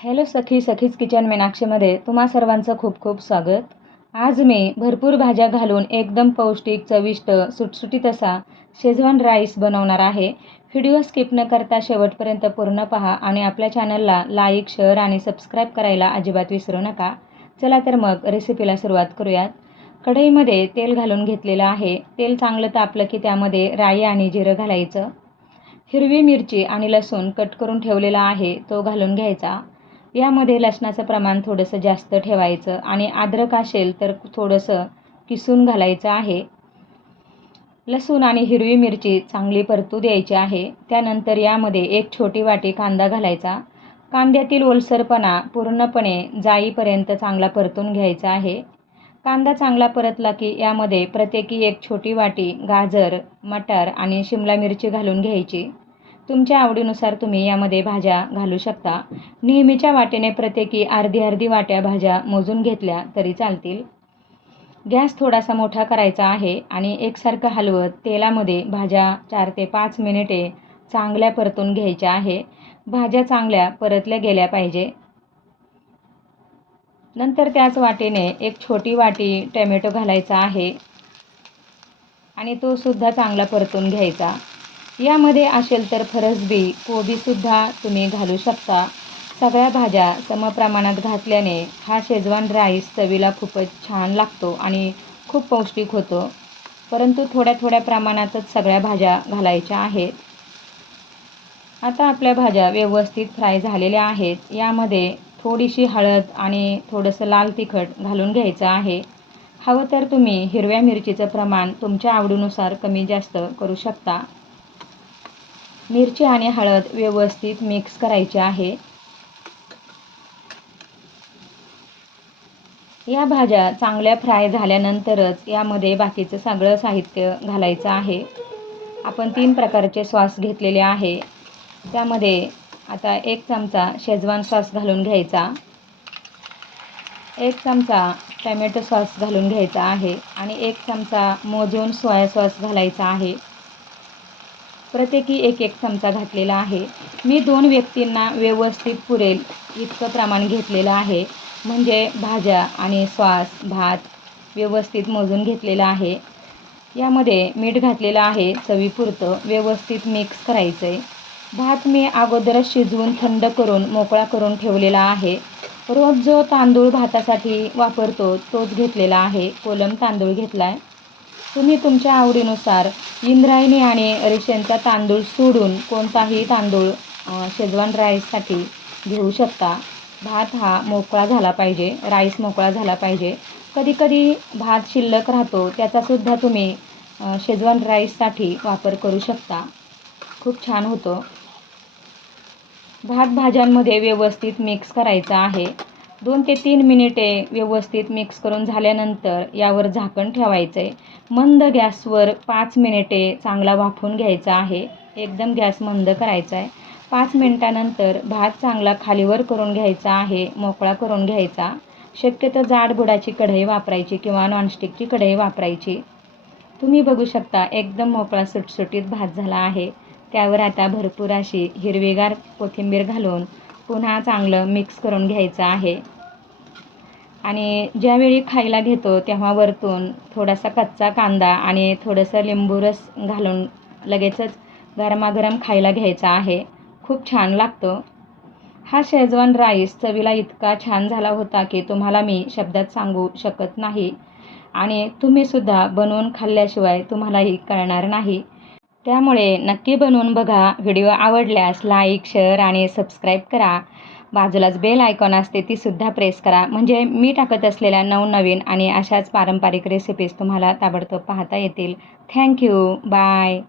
Hello सखी सखीच kitchen मीनाक्षीमध्ये तुम्हा सर्वांचं खूप खूप स्वागत. आज मी भरपूर भाज्या घालून एकदम पौष्टिक चविष्ट सुटसुटीत असा शेजवान राईस बनवणार आहे. व्हिडिओ स्किप न करता शेवटपर्यंत पूर्ण पहा आणि आपल्या चॅनलला लाईक शेअर आणि सबस्क्राईब करायला अजिबात विसरू नका. चला तर मग रेसिपीला सुरुवात करूयात. कढईमध्ये तेल घालून घेतलेलं आहे. तेल चांगलं तापलं की त्यामध्ये राई आणि जिरं घालायचं. हिरवी मिरची आणि लसूण कट करून ठेवलेला आहे तो घालून घ्यायचा. यामध्ये लसणाचं प्रमाण थोडंसं जास्त ठेवायचं आणि अद्रक असेल तर थोडंसं किसून घालायचं आहे. लसूण आणि हिरवी मिरची चांगली परतू द्यायची आहे. त्यानंतर यामध्ये एक छोटी वाटी कांदा घालायचा. कांद्यातील ओलसरपणा पूर्णपणे जाईपर्यंत चांगला परतून घ्यायचा आहे. कांदा चांगला परतला की यामध्ये प्रत्येकी एक छोटी वाटी गाजर मटार आणि शिमला मिरची घालून घ्यायची. तुमच्या आवडीनुसार तुम्ही यामध्ये भाज्या घालू शकता. नेहमीच्या वाटेने प्रत्येकी अर्धी अर्धी वाट्या भाज्या मोजून घेतल्या तरी चालतील. गॅस थोडासा मोठा करायचा आहे आणि एकसारखं हलवत तेलामध्ये भाज्या चार ते पाच मिनिटे चांगल्या परतून घ्यायच्या आहे. भाज्या चांगल्या परतल्या गेल्या पाहिजे. नंतर त्याच वाटेने एक छोटी वाटी टॅमॅटो घालायचा आहे आणि तो सुद्धा चांगला परतून घ्यायचा. यामध्ये असेल तर फरसबी कोबीसुद्धा तुम्ही घालू शकता. सगळ्या भाज्या समप्रमाणात घातल्याने हा शेजवान राईस चवीला खूपच छान लागतो आणि खूप पौष्टिक होतो. परंतु थोड्या थोड्या प्रमाणातच सगळ्या भाज्या घालायच्या आहेत. आता आपल्या भाज्या व्यवस्थित फ्राय झालेल्या आहेत. यामध्ये थोडीशी हळद आणि थोडंसं लाल तिखट घालून घ्यायचं आहे. हवं तर तुम्ही हिरव्या मिरचीचं प्रमाण तुमच्या आवडीनुसार कमी जास्त करू शकता. मिरची आणि हळद व्यवस्थित मिक्स करायची आहे. या भाज्या चांगल्या फ्राय झाल्यानंतरच यामध्ये बाकीचं सगळं साहित्य घालायचं आहे. आपण तीन प्रकारचे सॉस घेतलेले आहे. त्यामध्ये आता एक चमचा शेजवान सॉस घालून घ्यायचा. एक चमचा टमॅटो सॉस घालून घ्यायचा आहे आणि एक चमचा मोजून सोया सॉस घालायचा आहे. प्रत्येकी एक एक चमचा घातलेला आहे. मी दोन व्यक्तींना व्यवस्थित पुरेल इतकं प्रमाण घेतलेलं आहे. म्हणजे भाज्या आणि स्वास भात व्यवस्थित मोजून घेतलेला आहे. यामध्ये मीठ घातलेलं आहे चवीपुरतं व्यवस्थित मिक्स करायचं आहे भात मी अगोदरच शिजवून थंड करून मोकळा करून ठेवलेला आहे. रोज जो तांदूळ भातासाठी वापरतो तोच घेतलेला आहे. कोलम तांदूळ घेतला आहे तुम्ही तुमच्या आवडीनुसार इंद्रायणी आणि रेशनचा तांदूळ सोडून कोणताही तांदूळ शेजवान राईससाठी घेऊ शकता. भात हा मोकळा झाला पाहिजे राईस मोकळा झाला पाहिजे. कधीकधी भात शिल्लक राहतो त्याचासुद्धा तुम्ही शेजवान राईससाठी वापर करू शकता. खूप छान होतो. भात भाज्यांमध्ये व्यवस्थित मिक्स करायचा आहे. दोन ते तीन मिनिटे व्यवस्थित मिक्स करून झाल्यानंतर यावर झाकण ठेवायचं आहे मंद गॅसवर पाच मिनिटे चांगला वाफून घ्यायचा आहे. एकदम गॅस मंद करायचा आहे पाच मिनटानंतर भात चांगला खालीवर करून घ्यायचा आहे मोकळा करून घ्यायचा. शक्यतो जाड बुडाची कढई वापरायची किंवा नॉनस्टिकची कढई वापरायची. तुम्ही बघू शकता एकदम मोकळा सुटसुटीत भात झाला आहे. त्यावर आता भरपूर अशी हिरवीगार कोथिंबीर घालून पुन्हा चांगलं मिक्स करून घ्यायचं आहे. आणि ज्यावेळी खायला घेतो तेव्हा वरतून थोडासा कच्चा कांदा आणि थोडंसं लिंबू रस घालून लगेचच गरमागरम खायला घ्यायचा आहे. खूप छान लागतो. हा शेजवान राईस चवीला इतका छान झाला होता की तुम्हाला मी शब्दात सांगू शकत नाही. आणि तुम्हीसुद्धा बनवून खाल्ल्याशिवाय तुम्हालाही कळणार नाही. त्यामुळे नक्की बनवून बघा. व्हिडिओ आवडल्यास लाईक शेअर आणि सबस्क्राईब करा. बाजूलाच बेल आयकॉन असते तीसुद्धा प्रेस करा. म्हणजे मी टाकत असलेल्या नवनवीन आणि अशाच पारंपरिक रेसिपीज तुम्हाला ताबडतोब पाहता येतील. Thank you bye